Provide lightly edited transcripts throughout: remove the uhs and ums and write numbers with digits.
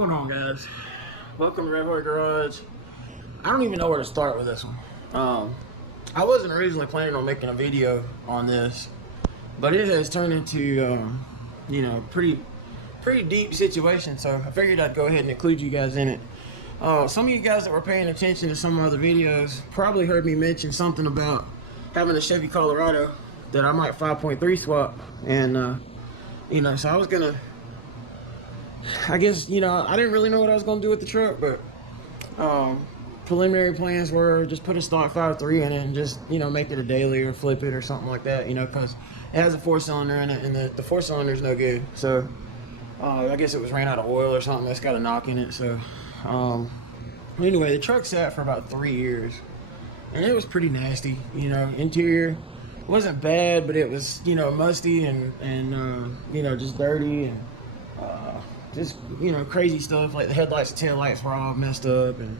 going on, guys? Welcome to Red Hood Garage. I don't even know where to start with this one. I wasn't originally planning on making a video on this, but it has turned into you know, pretty deep situation, so I figured I'd go ahead and include you guys in it. Some of you guys that were paying attention to some other videos probably heard me mention something about having a Chevy Colorado that I might 5.3 swap, and you know, so I was gonna, I guess, you know, I didn't really know what I was gonna do with the truck, but preliminary plans were just put a stock 5.3 in it and just, you know, make it a daily or flip it or something like that, you know, because it has a 4-cylinder in it, and the 4-cylinder is no good. So I guess it was ran out of oil or something. That's got a knock in it. So anyway, the truck sat for about 3 years, and it was pretty nasty. You know, interior wasn't bad, but it was, you know, musty and you know, just dirty and just, you know, crazy stuff. Like the headlights and taillights were all messed up, and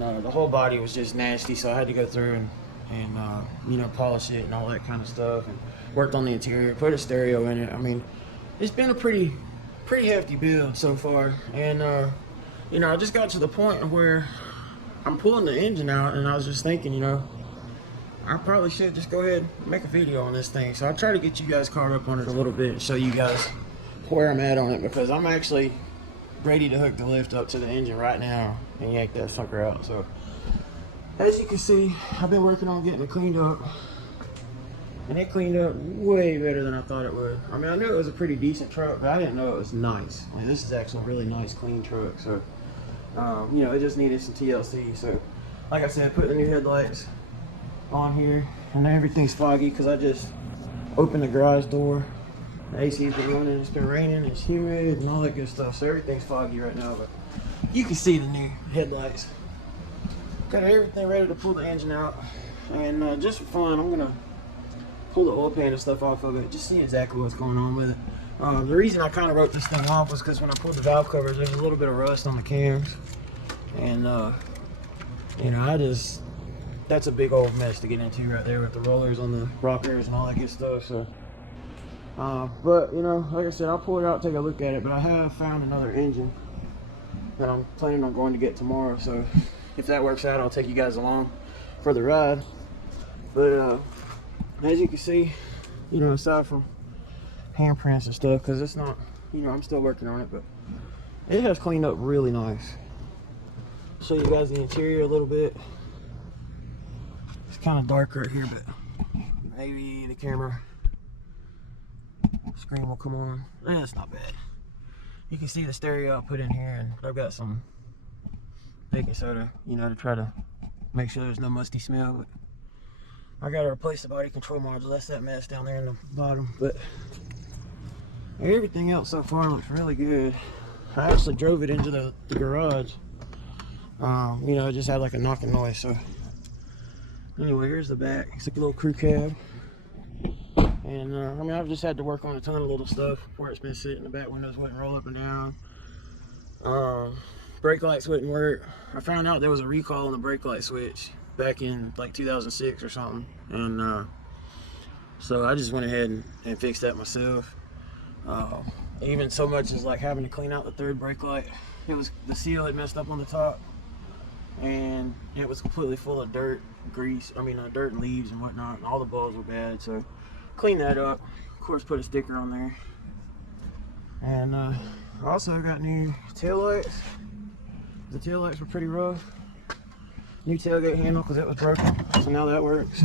the whole body was just nasty. So I had to go through and you know, polish it and all that kind of stuff, and worked on the interior, put a stereo in it. I mean, it's been a pretty hefty build so far, and you know, I just got to the point where I'm pulling the engine out, and I was just thinking, you know, I probably should just go ahead and make a video on this thing. So I'll try to get you guys caught up on it a little bit and show you guys where I'm at on it, because I'm actually ready to hook the lift up to the engine right now and yank that sucker out. So as you can see, I've been working on getting it cleaned up, and it cleaned up way better than I thought it would. I mean, I knew it was a pretty decent truck, but I didn't know it was nice. I mean, this is actually a really nice, clean truck. So you know, it just needed some TLC. So like I said, put the new headlights on here, and everything's foggy because I just opened the garage door. The AC's been running, it's been raining, it's humid and all that good stuff, so everything's foggy right now, but you can see the new headlights. Got everything ready to pull the engine out, and just for fun, I'm gonna pull the oil pan and stuff off of it, just see exactly what's going on with it. The reason I kind of wrote this thing off was because when I pulled the valve covers, there's a little bit of rust on the cams, and you know, that's a big old mess to get into right there with the rollers on the rockers and all that good stuff. So but you know, like I said, I'll pull it out, take a look at it, but I have found another engine that I'm planning on going to get tomorrow. So if that works out, I'll take you guys along for the ride. But as you can see, you know, aside from handprints and stuff, because it's not, you know, I'm still working on it, but it has cleaned up really nice. Show you guys the interior a little bit. It's kind of dark right here, but maybe the camera screen will come on. That's not bad. You can see the stereo I put in here, and I've got some baking soda, you know, to try to make sure there's no musty smell. But I gotta replace the body control module. That's that mess down there in the bottom. But everything else so far looks really good. I actually drove it into the garage. You know, it just had like a knocking noise. So anyway, here's the back. It's like a little crew cab. And I mean, I've just had to work on a ton of little stuff where it's been sitting. The back windows wouldn't roll up and down. Brake lights wouldn't work. I found out there was a recall on the brake light switch back in like 2006 or something. And so I just went ahead and fixed that myself. Even so much as like having to clean out the third brake light. It was, the seal had messed up on the top, and it was completely full of dirt, grease, dirt and leaves and whatnot, and all the bulbs were bad. So clean that up, of course, put a sticker on there. And also got new taillights. The taillights were pretty rough. New tailgate handle because it was broken, so now that works.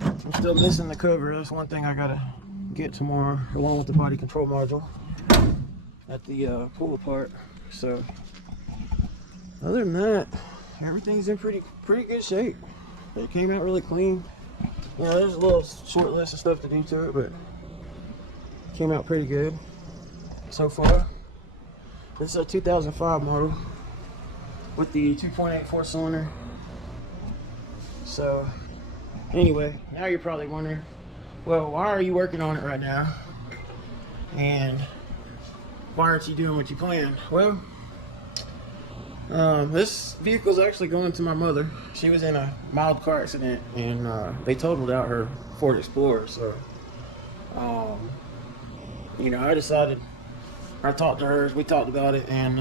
I'm still missing the cover. That's one thing I gotta get tomorrow, along with the body control module at the pull apart. So other than that, everything's in pretty good shape. It came out really clean. You know, there's a little short list of stuff to do to it, but it came out pretty good so far. This is a 2005 model with the 2.8 4-cylinder. So anyway, now you're probably wondering, well, why are you working on it right now? And why aren't you doing what you planned? Well, this vehicle's actually going to my mother. She was in a mild car accident, and they totaled out her Ford Explorer. So you know, I decided, I talked to her, we talked about it, and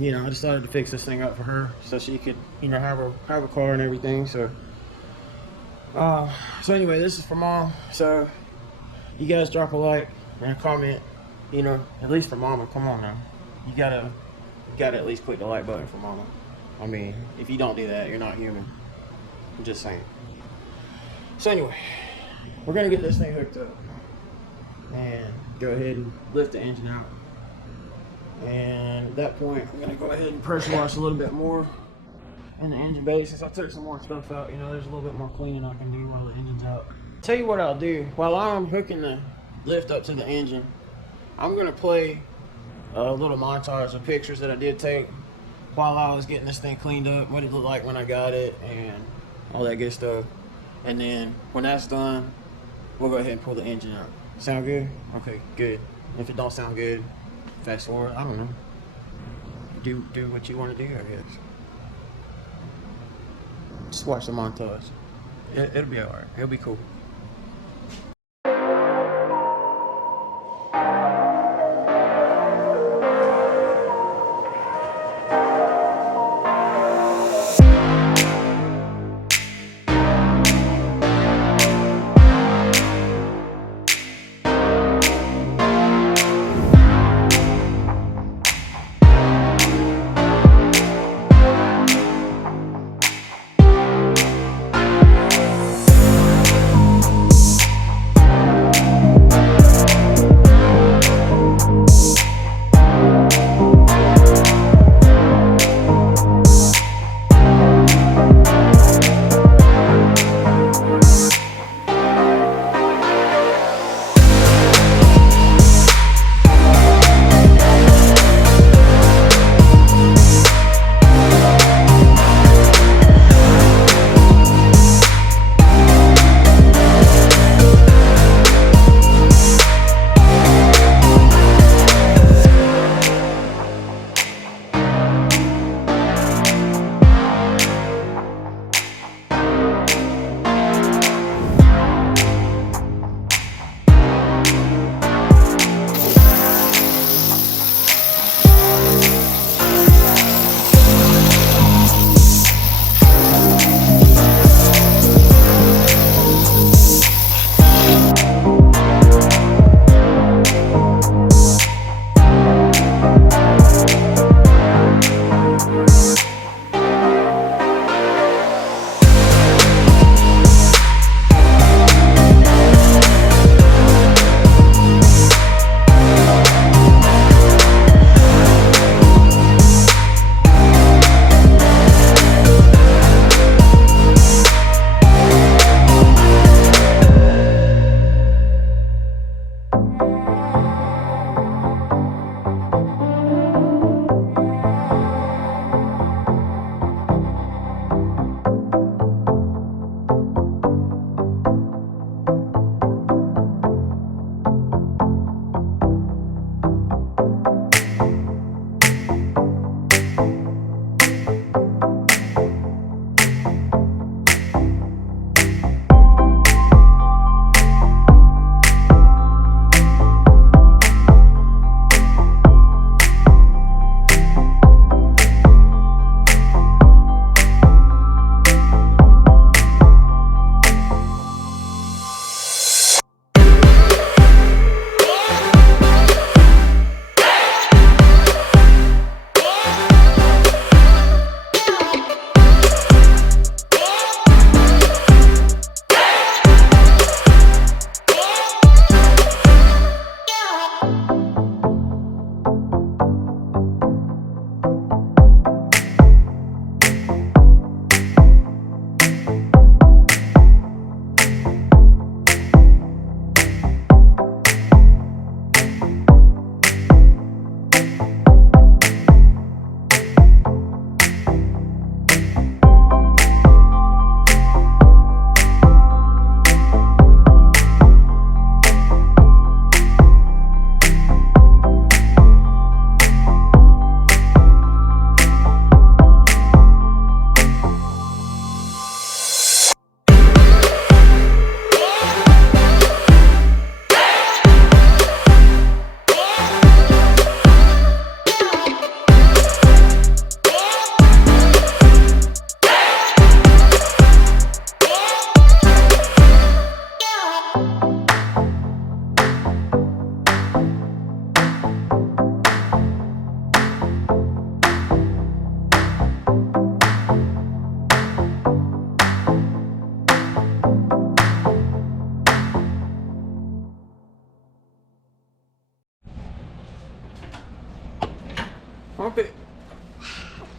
you know, I decided to fix this thing up for her so she could, you know, have a car and everything. So, so anyway, this is for Mom. So, you guys drop a like and a comment, you know, at least for Mama. Come on now, you gotta at least click the like button for Mama. I mean, if you don't do that, you're not human. I'm just saying. So anyway, we're gonna get this thing hooked up and go ahead and lift the engine out. And at that point, I'm gonna go ahead and pressure wash a little bit more in the engine bay since I took some more stuff out. You know, there's a little bit more cleaning I can do while the engine's out. Tell you what I'll do while I'm hooking the lift up to the engine. I'm gonna play a little montage of pictures that I did take while I was getting this thing cleaned up, what it looked like when I got it, and all that good stuff. And then when that's done, we'll go ahead and pull the engine out. Sound good? Okay, good. If it don't sound good, fast forward. I don't know. Do what you want to do, I guess. Just watch the montage. It'll be alright. It'll be cool.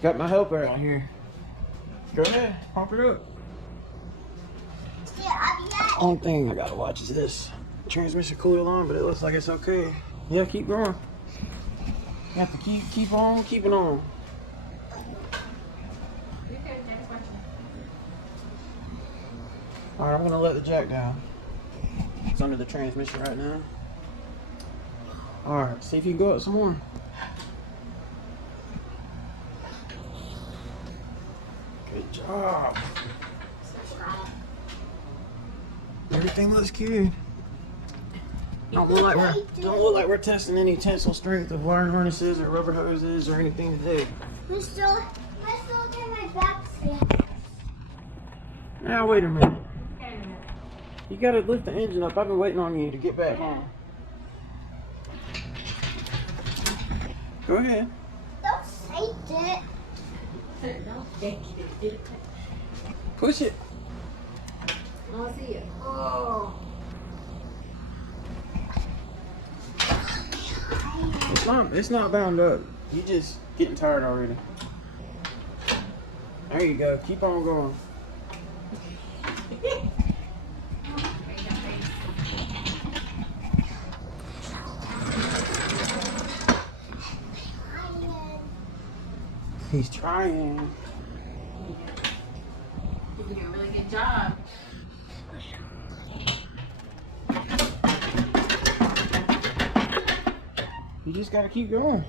Got my helper out here. Go ahead, pump it up. Only thing I gotta watch is this. Transmission coil on, but it looks like it's okay. Yeah, keep going. You have to keep on keeping on. Alright, I'm gonna let the jack down. It's under the transmission right now. Alright, see if you can go up some more. Good job. Everything looks good. Don't look like we're testing any tensile strength of wiring harnesses or rubber hoses or anything today. Let's still get my back scan. Now wait a minute. You gotta lift the engine up. I've been waiting on you to get back on. Go ahead. Don't shake it. Don't shake it. Push it. I see it. Oh. It's not bound up. You just getting tired already. There you go. Keep on going. He's trying. You're doing a really good job. You just gotta keep going.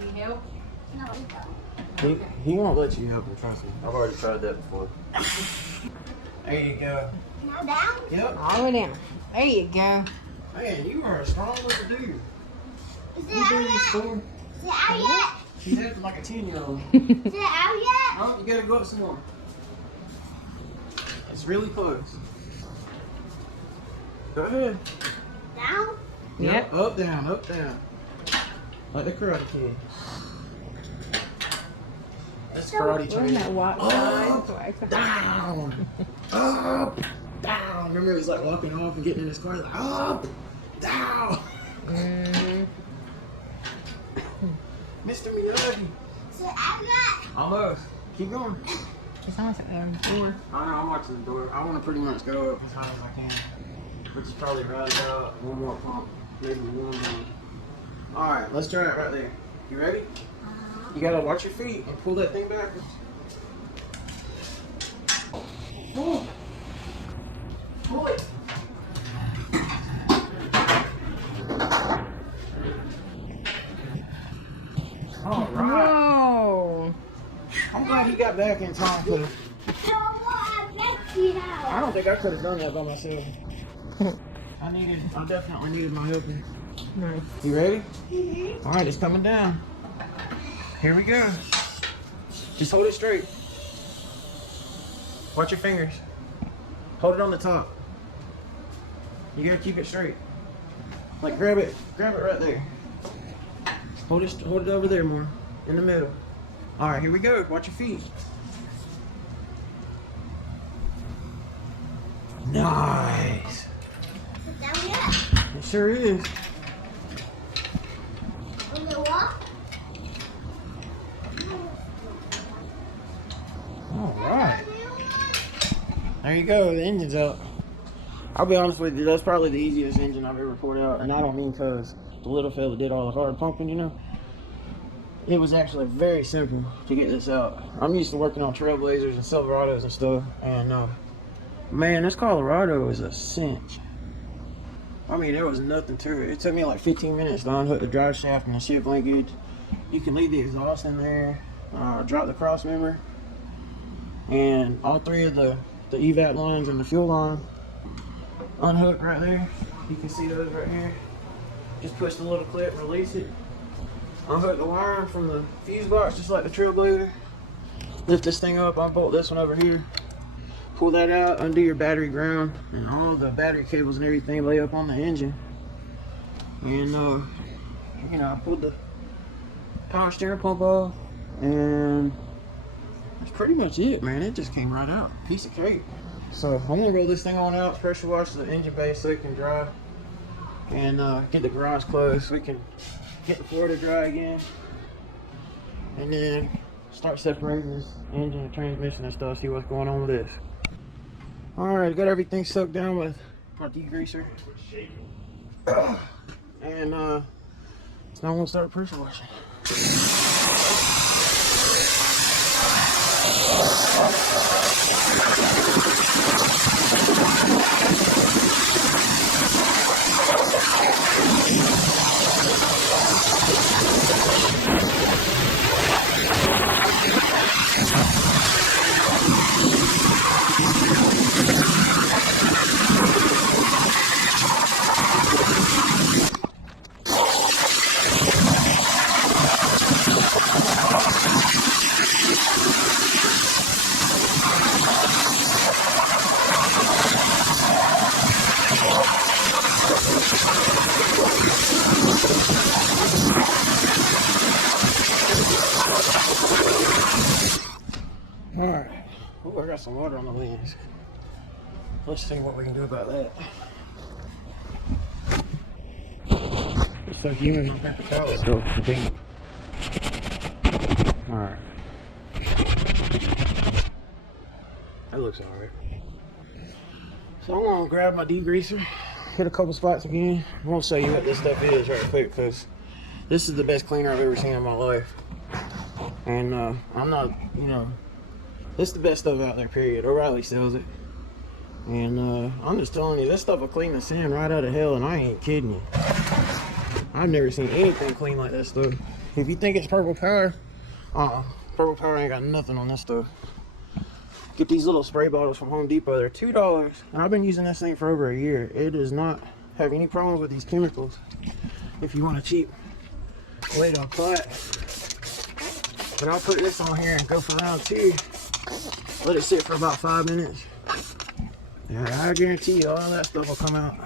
Need help? No, we don't. He won't let you help him, trust me. I've already tried that before. There you go. Now down? Yep. All the way down. There you go. Man, you are a strong little dude. Is it You out do yet? this for? Is it out yet? She's acting like a 10-year-old. Is it out yet? Oh, you gotta go up some more. It's really close. Go ahead. Down? Yep. Up, down, up, down. Like the Karate Kid. That's Karate We're in that Kid. walk Up, down, up, down. Remember, it was like walking off and getting in his car, like up, down. Mr. Miyagi. Is it out yet? Almost. Keep going. It's almost at the door. I know, I'm watching the door. I want to pretty much go up as high as I can. Which is probably right about one more pump. Maybe one more. Alright, let's try it right there. You ready? You gotta watch your feet and pull that thing backwards. Pull. Pull it. Alright. Whoa. I'm glad he got back in time because I don't think I could have done that by myself. I definitely needed my helper. Nice. You ready? Mm-hmm. Alright, it's coming down. Here we go. Just hold it straight. Watch your fingers. Hold it on the top. You gotta keep it straight. Like grab it right there. Hold it over there more. In the middle. Alright, here we go. Watch your feet. Nice. Is it down yet? It sure is. On the walk? Alright. There you go, the engine's up. I'll be honest with you, that's probably the easiest engine I've ever poured out. And I don't mean because the little fella did all the hard pumping, you know. It was actually very simple to get this out. I'm used to working on Trailblazers and Silverados and stuff. And man, this Colorado is a cinch. I mean, there was nothing to it. It took me like 15 minutes to unhook the drive shaft and the shift linkage. You can leave the exhaust in there, drop the cross member, and all three of the evac lines and the fuel line unhook right there. You can see those right here. Just push the little clip and release it. Unhook the wiring from the fuse box just like the Trailblazer. Lift this thing up, unbolt this one over here. Pull that out, undo your battery ground, and all the battery cables and everything lay up on the engine. And you know, I pulled the power steering pump off, and that's pretty much it, man. It just came right out. Piece of cake. So I'm gonna roll this thing on out, pressure wash the engine bay so it can dry, and get the garage closed so we can get the floor to dry again, and then start separating this engine and transmission and stuff, see what's going on with this. Alright, got everything soaked down with my degreaser. And now I'm gonna start pressure washing. Alright. Oh, I got some water on the lens. Let's see what we can do about that. It's so humid on paper towels still deep. Alright. That looks alright. So I'm gonna grab my degreaser, hit a couple spots again. I won't show you what this stuff is right quick because this is the best cleaner I've ever seen in my life. And I'm not, you know, this is the best stuff out there, period. O'Reilly sells it. And I'm just telling you, this stuff will clean the sand right out of hell, and I ain't kidding you. I've never seen anything clean like this stuff. If you think it's Purple Power, Purple Power ain't got nothing on this stuff. Get these little spray bottles from Home Depot. They're $2, and I've been using this thing for over a year. It does not have any problems with these chemicals. If you want a cheap way to apply it. But I'll put this on here and go for round 2. Let it sit for about 5 minutes. And I guarantee you all that stuff will come out.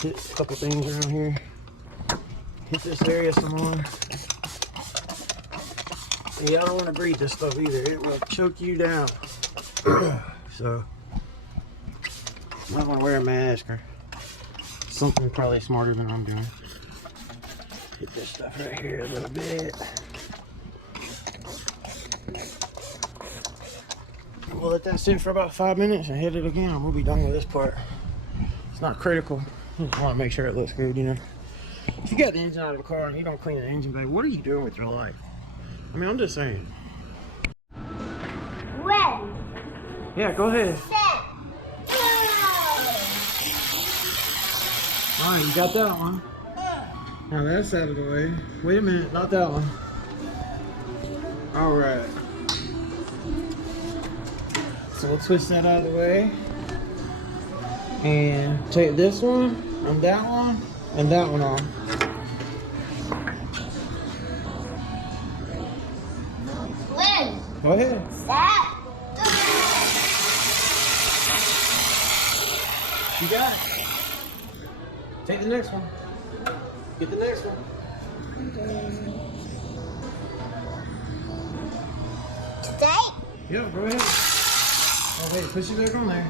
Hit a couple things around here. Hit this area some more. Yeah, I don't want to breathe this stuff either. It will choke you down. So, I'm not going to wear a mask or something probably smarter than I'm doing. Hit this stuff right here a little bit. We'll let that sit for about 5 minutes and hit it again, and we'll be done with this part. It's not critical. I just want to make sure it looks good, you know. If you got the engine out of the car and you don't clean the engine bay, what are you doing with your life? I mean, I'm just saying. Ready. Yeah, go ahead. Set. Alright, you got that one. Now that's out of the way. Wait a minute, not that one. Alright. So we'll twist that out of the way. And take this one, and that one off. Ready. Go ahead. Set. You got it. Take the next one. Get the next one. Today. Yeah, go ahead. Oh wait, push it back on there.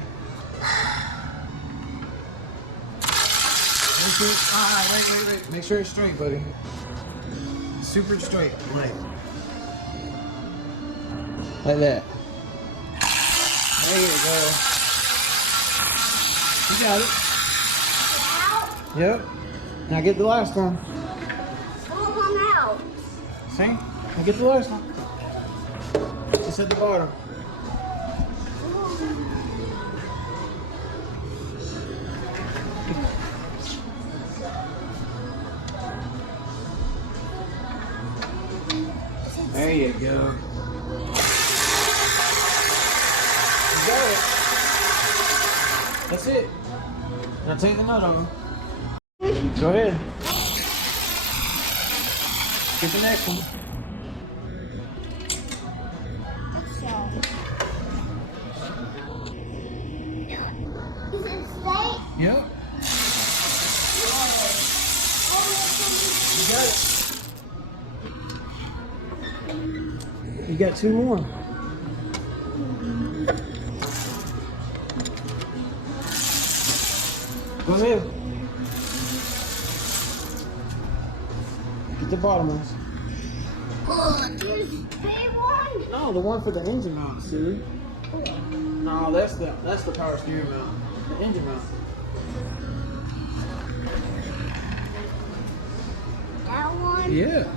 Wait. Make sure it's straight, buddy. Super straight, like that. There you go. You got it. Yep. Now get the last one. Come out. See? Now get the last one. It's at the bottom. There you go. You got it. That's it. Now take the nut over. Go ahead. Get the next one. Is it straight? Yep. You got it. You got 2 more. Go ahead. Get the bottom ones. Oh, there's a big one. No, the one for the engine mount, silly. No, that's the power steering mount. The engine mount. That one? Yeah.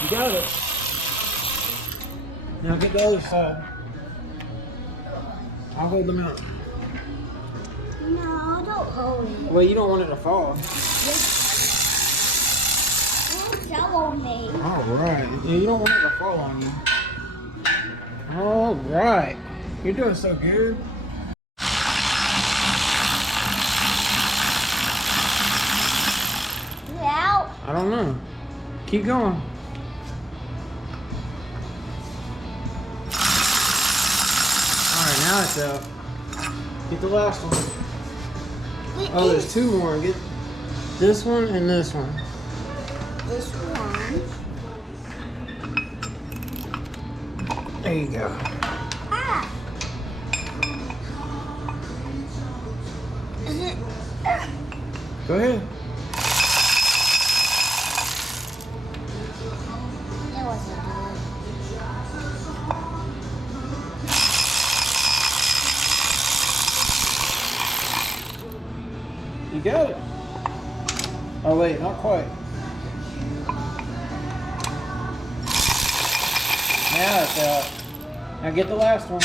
You got it. Now get the other side. I'll hold them out. No, don't hold it. Well, you don't want it to fall. Don't tell on me. All right. Yeah, you don't want it to fall on you. All right. You're doing so good. Is it out? I don't know. Keep going. All right, now it's out. Get the last one. Oh, there's two more. Get this one and this one. This one. There you go. Ah. Is it? Go ahead. It wasn't good. You got it. Oh wait, not quite. Now it's out. Now get the last one.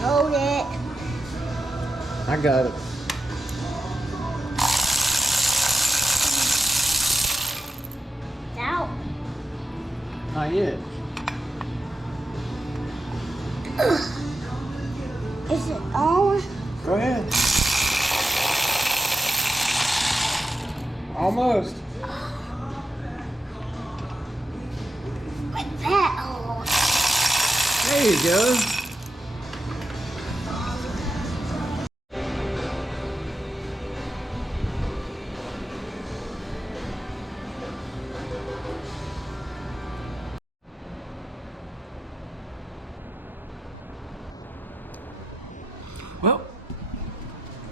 Hold it. I got it. Out. Not yet. Is it on? Go ahead. Almost. Like that. Oh. There you go. Well,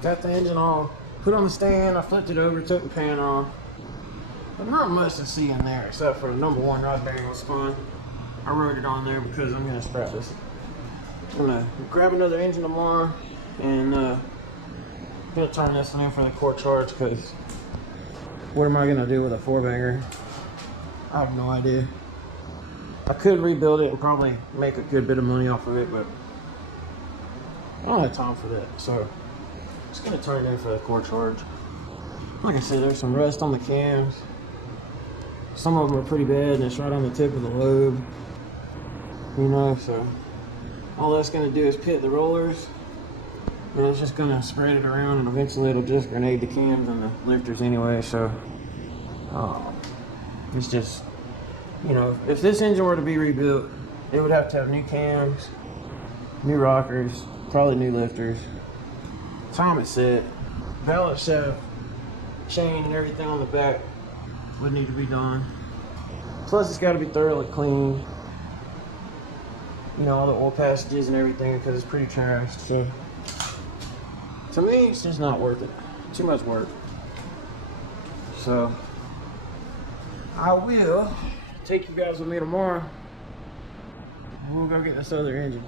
got the engine all put on the stand. I flipped it over, took the pan off. But not much to see in there except for the number one rod bearing was fun. I wrote it on there because I'm gonna scrap this. I'm gonna grab another engine tomorrow and gonna turn this one in for the core charge because what am I gonna do with a 4-banger? I have no idea. I could rebuild it and probably make a good bit of money off of it, but I don't have time for that, so just gonna turn it in for the core charge. Like I said, there's some rust on the cams. Some of them are pretty bad, and it's right on the tip of the lobe. You know, so all that's gonna do is pit the rollers, and it's just gonna spread it around, and eventually it'll just grenade the cams and the lifters anyway. So it's just, you know, if this engine were to be rebuilt, it would have to have new cams, new rockers, probably new lifters, time it set, balance shaft, chain and everything on the back would need to be done. Plus it's got to be thoroughly clean. You know, all the oil passages and everything because it's pretty trashed. So to me, it's just not worth it. Too much work. So I will take you guys with me tomorrow and we'll go get this other engine.